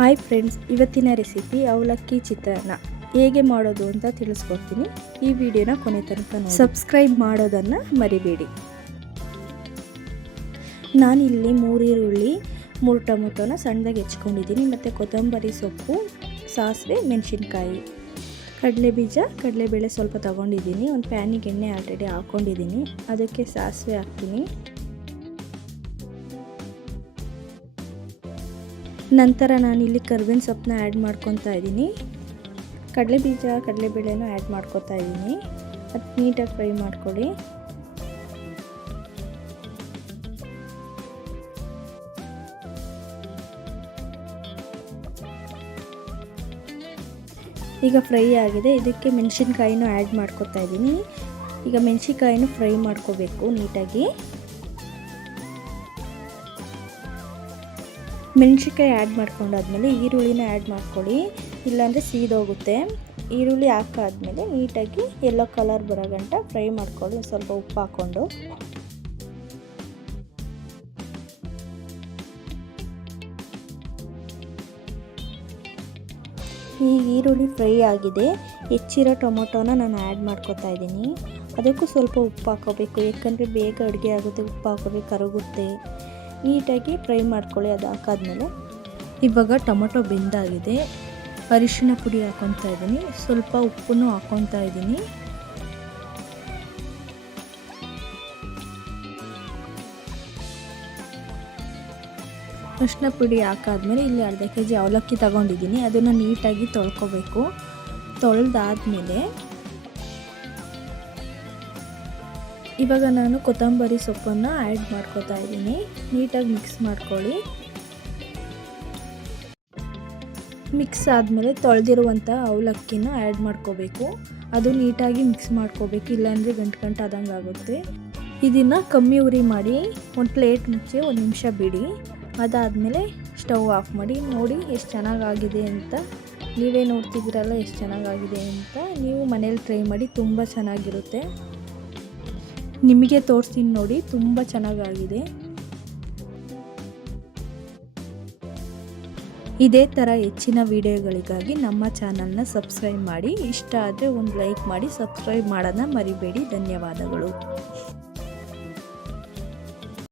Hi friends, ಇವತ್ತಿನ recipe ಅವಲಕ್ಕಿ ಚಿತ್ರಾನ್ನ ಹೇಗೆ ಮಾಡೋದು ಅಂತ ತಿಳಿಸ್ಕೊಡ್ತೀನಿ. ಈ ವಿಡಿಯೋನ ಕೊನೆ ತನಕ ನೋಡಿ. ಸಬ್ಸ್ಕ್ರೈಬ್ ಮಾಡೋದನ್ನು ಮರಿಬೇಡಿ. ನಾನಿಲ್ಲಿ 3 ಈರುಳ್ಳಿ 3 ಟೊಮೊಟೊನ ಸಣ್ಣದಾಗಿ ಹೆಚ್ಕೊಂಡಿದ್ದೀನಿ. ಮತ್ತು ಕೊತ್ತಂಬರಿ ಸೊಪ್ಪು, ಸಾಸಿವೆ, ಮೆಣಸಿನ್ಕಾಯಿ, ಕಡಲೆಬೀಜ, ಕಡಲೆಬೇಳೆ ಸ್ವಲ್ಪ ತೊಗೊಂಡಿದ್ದೀನಿ. ಒಂದು ಪ್ಯಾನಿಗೆ ಎಣ್ಣೆ ಆಲ್ರೆಡಿ ಹಾಕ್ಕೊಂಡಿದ್ದೀನಿ. ಅದಕ್ಕೆ ಸಾಸಿವೆ ಹಾಕ್ತೀನಿ. ನಂತರ ನಾನಿಲ್ಲಿ ಕರ್ಬೇವಿನ ಸೊಪ್ಪನ್ನ ಆ್ಯಡ್ ಮಾಡ್ಕೊತಾ ಇದ್ದೀನಿ. ಕಡಲೆಬೀಜ, ಕಡಲೆಬೇಳೆನೂ ಆ್ಯಡ್ ಮಾಡ್ಕೊತಾ ಇದ್ದೀನಿ. ಅದು ನೀಟಾಗಿ ಫ್ರೈ ಮಾಡ್ಕೊಳ್ಳಿ. ಈಗ ಫ್ರೈ ಆಗಿದೆ. ಇದಕ್ಕೆ ಮೆಣಸಿನ್ಕಾಯಿನೂ ಆ್ಯಡ್ ಮಾಡ್ಕೊತಾ ಇದ್ದೀನಿ. ಈಗ ಮೆಣಸಿನ್ಕಾಯಿನೂ ಫ್ರೈ ಮಾಡ್ಕೋಬೇಕು ನೀಟಾಗಿ. ಮೆಣಸಿನ್ಕಾಯಿ ಆ್ಯಡ್ ಮಾಡ್ಕೊಂಡಾದ್ಮೇಲೆ ಈರುಳ್ಳಿನ ಆ್ಯಡ್ ಮಾಡ್ಕೊಳ್ಳಿ, ಇಲ್ಲಾಂದರೆ ಸೀದೋಗುತ್ತೆ. ಈರುಳ್ಳಿ ಹಾಕಾದ್ಮೇಲೆ ನೀಟಾಗಿ ಯೆಲ್ಲೋ ಕಲರ್ ಬರೋ ಗಂಟ ಫ್ರೈ ಮಾಡ್ಕೊಳ್ಳಿ, ಸ್ವಲ್ಪ ಉಪ್ಪು ಹಾಕ್ಕೊಂಡು. ಈ ಈರುಳ್ಳಿ ಫ್ರೈ ಆಗಿದೆ. ಹೆಚ್ಚಿರೋ ಟೊಮೊಟೊನ ನಾನು ಆ್ಯಡ್ ಮಾಡ್ಕೊತಾ ಇದ್ದೀನಿ. ಅದಕ್ಕೂ ಸ್ವಲ್ಪ ಉಪ್ಪು ಹಾಕೋಬೇಕು, ಯಾಕಂದರೆ ಬೇಗ ಅಡುಗೆ ಆಗುತ್ತೆ. ಉಪ್ಪು ಹಾಕೋಬೇಕು, ಕರಗುತ್ತೆ. ನೀಟಾಗಿ ಫ್ರೈ ಮಾಡ್ಕೊಳ್ಳಿ. ಅದು ಹಾಕಾದ್ಮೇಲೆ ಇವಾಗ ಟೊಮೊಟೊ ಬೆಂದಾಗಿದೆ. ಅರಿಶಿನ ಪುಡಿ ಹಾಕ್ಕೊತಾ ಇದ್ದೀನಿ, ಸ್ವಲ್ಪ ಉಪ್ಪನ್ನು ಹಾಕ್ಕೊತಾ ಇದ್ದೀನಿ. ಅರಿಶಿನ ಪುಡಿ ಹಾಕಾದ್ಮೇಲೆ ಇಲ್ಲಿ ಅರ್ಧ kg ಅವಲಕ್ಕಿ ತಗೊಂಡಿದ್ದೀನಿ. ಅದನ್ನು ನೀಟಾಗಿ ತೊಳ್ಕೊಬೇಕು. ತೊಳೆದಾದ್ಮೇಲೆ ಇವಾಗ ನಾನು ಕೊತ್ತಂಬರಿ ಸೊಪ್ಪನ್ನು ಆ್ಯಡ್ ಮಾಡ್ಕೊತಾ ಇದ್ದೀನಿ. ನೀಟಾಗಿ ಮಿಕ್ಸ್ ಮಾಡ್ಕೊಳ್ಳಿ. ಮಿಕ್ಸ್ ಆದಮೇಲೆ ತೊಳೆದಿರುವಂಥ ಅವಲಕ್ಕಿನ ಆ್ಯಡ್ ಮಾಡ್ಕೋಬೇಕು. ಅದು ನೀಟಾಗಿ ಮಿಕ್ಸ್ ಮಾಡ್ಕೋಬೇಕು, ಇಲ್ಲಾಂದರೆ ಗಂಟು ಆದಂಗೆ ಆಗುತ್ತೆ. ಇದನ್ನು ಕಮ್ಮಿ ಉರಿ ಮಾಡಿ ಒಂದು ಪ್ಲೇಟ್ ಮುಚ್ಚಿ 1 ನಿಮಿಷ ಬಿಡಿ. ಅದಾದಮೇಲೆ ಸ್ಟವ್ ಆಫ್ ಮಾಡಿ. ನೋಡಿ ಎಷ್ಟು ಚೆನ್ನಾಗಾಗಿದೆ ಅಂತ. ನೀವೇ ನೋಡ್ತಿದ್ದೀರಲ್ಲ ಎಷ್ಟು ಚೆನ್ನಾಗಾಗಿದೆ ಅಂತ. ನೀವು ಮನೇಲಿ ಟ್ರೈ ಮಾಡಿ, ತುಂಬ ಚೆನ್ನಾಗಿರುತ್ತೆ. ನಿಮಗೆ ತೋರಿಸ್ತೀನಿ ನೋಡಿ, ತುಂಬ ಚೆನ್ನಾಗಾಗಿದೆ. ಇದೇ ಥರ ಹೆಚ್ಚಿನ ವಿಡಿಯೋಗಳಿಗಾಗಿ ನಮ್ಮ ಚಾನಲ್ನ ಸಬ್ಸ್ಕ್ರೈಬ್ ಮಾಡಿ. ಇಷ್ಟ ಆದರೆ ಒಂದು ಲೈಕ್ ಮಾಡಿ, ಸಬ್ಸ್ಕ್ರೈಬ್ ಮಾಡೋದನ್ನ ಮರಿಬೇಡಿ. ಧನ್ಯವಾದಗಳು.